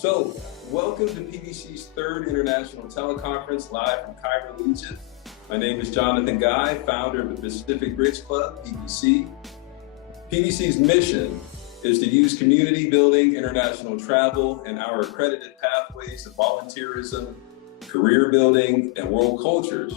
So, welcome to PBC's third international teleconference live from Cairo, Egypt. My name is Jonathan Guy, founder of the Pacific Bridge Club, PBC. PBC's mission is to use community building, international travel, and our accredited pathways of volunteerism, career building, and world cultures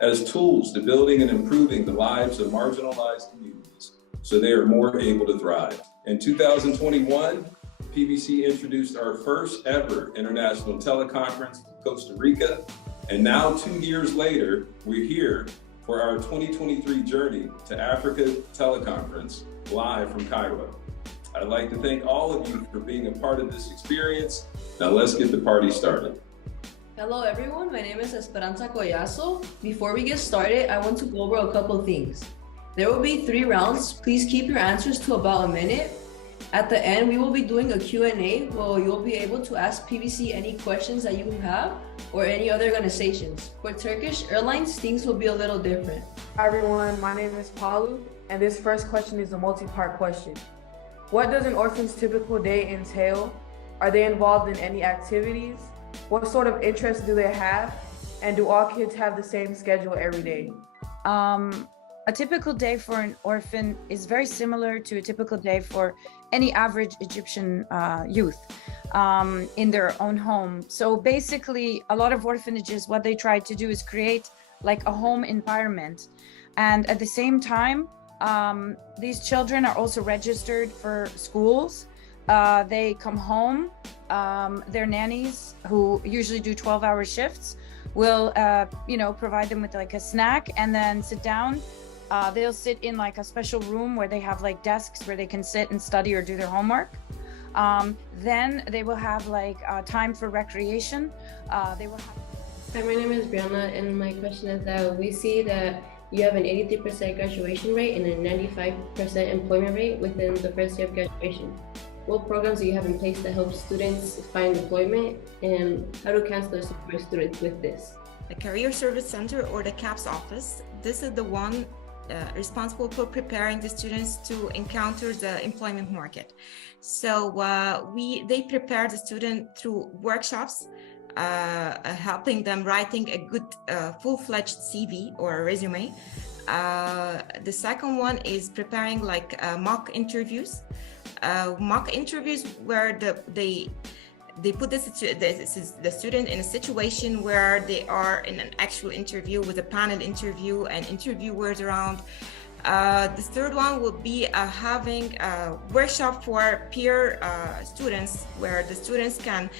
as tools to building and improving the lives of marginalized communities so they are more able to thrive. In 2021, PBC introduced our first ever international teleconference to Costa Rica, and now 2 years later, we're here for our 2023 journey to Africa teleconference live from Cairo. I'd like to thank all of you for being a part of this experience. Now let's get the party started. Hello everyone, my name is Esperanza Collazo. Before we get started, I want to go over a couple things. There will be 3 rounds. Please keep your answers to about a minute. At the end, we will be doing a Q&A where you'll be able to ask PBC any questions that you have or any other organizations. For Turkish Airlines, things will be a little different. Hi everyone, my name is Paulu, and this first question is a multi-part question. What does an orphan's typical day entail? Are they involved in any activities? What sort of interests do they have? And do all kids have the same schedule every day? A typical day for an orphan is very similar to a typical day for any average Egyptian youth in their own home. So basically, a lot of orphanages, what they try to do is create like a home environment. And at the same time, these children are also registered for schools. They come home, their nannies, who usually do 12-hour shifts, will provide them with like a snack and then sit down. They'll sit in like a special room where they have like desks where they can sit and study or do their homework. Then they will have like time for recreation. They will have. Hi, my name is Brianna, and my question is that we see that you have an 83% graduation rate and a 95% employment rate within the first year of graduation. What programs do you have in place to help students find employment, and how do counselors support students with this? The Career Service Center, or the CAPS office, this is the one responsible for preparing the students to encounter the employment market. So they prepare the student through workshops, helping them writing a good full-fledged CV or a resume. The second one is preparing like mock interviews where they put the student in a situation where they are in an actual interview with a panel interview and interviewers around. The third one will be having a workshop for peer students where the students can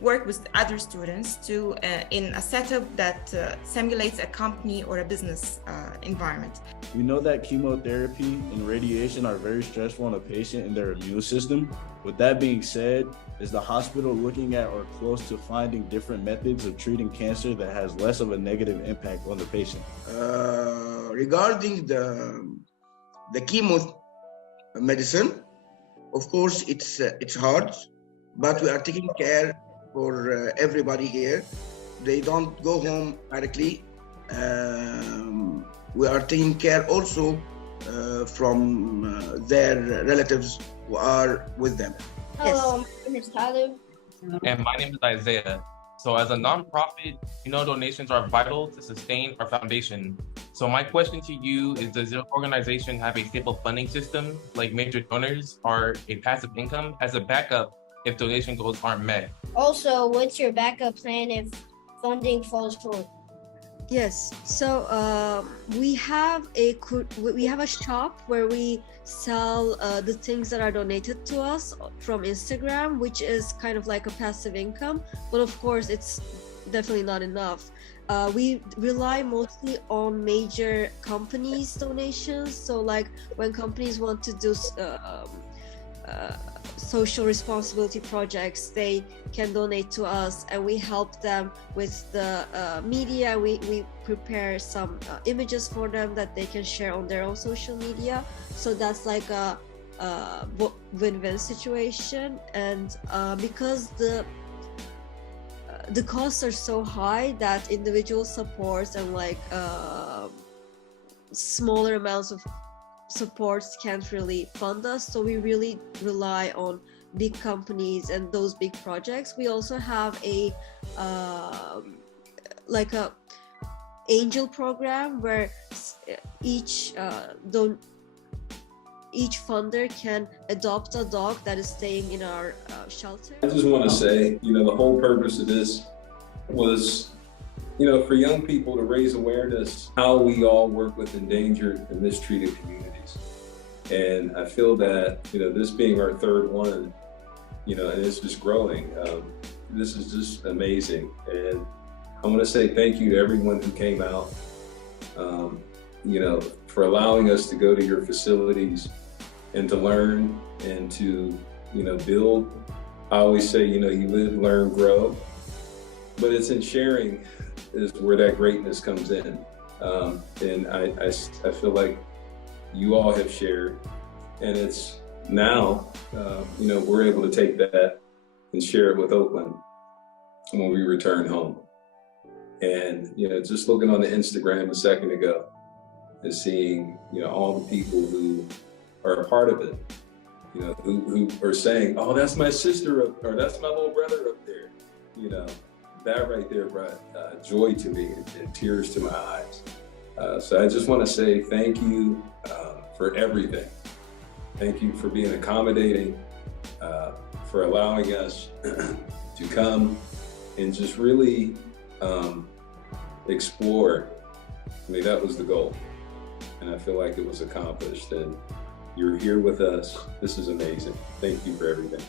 work with other students to in a setup that simulates a company or a business environment. We know that chemotherapy and radiation are very stressful on a patient and their immune system. With that being said, is the hospital looking at or close to finding different methods of treating cancer that has less of a negative impact on the patient? Regarding the chemo medicine, of course, it's hard, but we are taking care for everybody here. They don't go home directly. We are taking care also from their relatives who are with them. Hello, my name is Tyler. And my name is Isaiah. So as a nonprofit, donations are vital to sustain our foundation. So my question to you is, does your organization have a stable funding system like major donors or a passive income as a backup if donation goals aren't met? Also, what's your backup plan if funding falls short? Yes, so we have a shop where we sell the things that are donated to us from Instagram, which is kind of like a passive income, but of course it's definitely not enough. We rely mostly on major companies' donations, so like when companies want to do social responsibility projects, they can donate to us and we help them with the media. We prepare some images for them that they can share on their own social media. So that's like a win-win situation. And because the costs are so high that individual supports and like smaller amounts of supports can't really fund us, so we really rely on big companies and those big projects. We also have a like a angel program where each funder can adopt a dog that is staying in our shelter. I just want to say, the whole purpose of this was, for young people to raise awareness how we all work with endangered and mistreated communities. And I feel that, this being our third one, and it's just growing, this is just amazing. And I want to say thank you to everyone who came out, for allowing us to go to your facilities and to learn and to, build. I always say, you live, learn, grow, but it's in sharing is where that greatness comes in. And I feel like you all have shared, and it's now, we're able to take that and share it with Oakland when we return home. And, just looking on the Instagram a second ago and seeing, all the people who are a part of it, who are saying, oh, that's my sister or that's my little brother up there. That right there brought joy to me and tears to my eyes. So I just want to say thank you for everything. Thank you for being accommodating, for allowing us to come and just really explore. I mean, that was the goal. And I feel like it was accomplished. And you're here with us. This is amazing. Thank you for everything.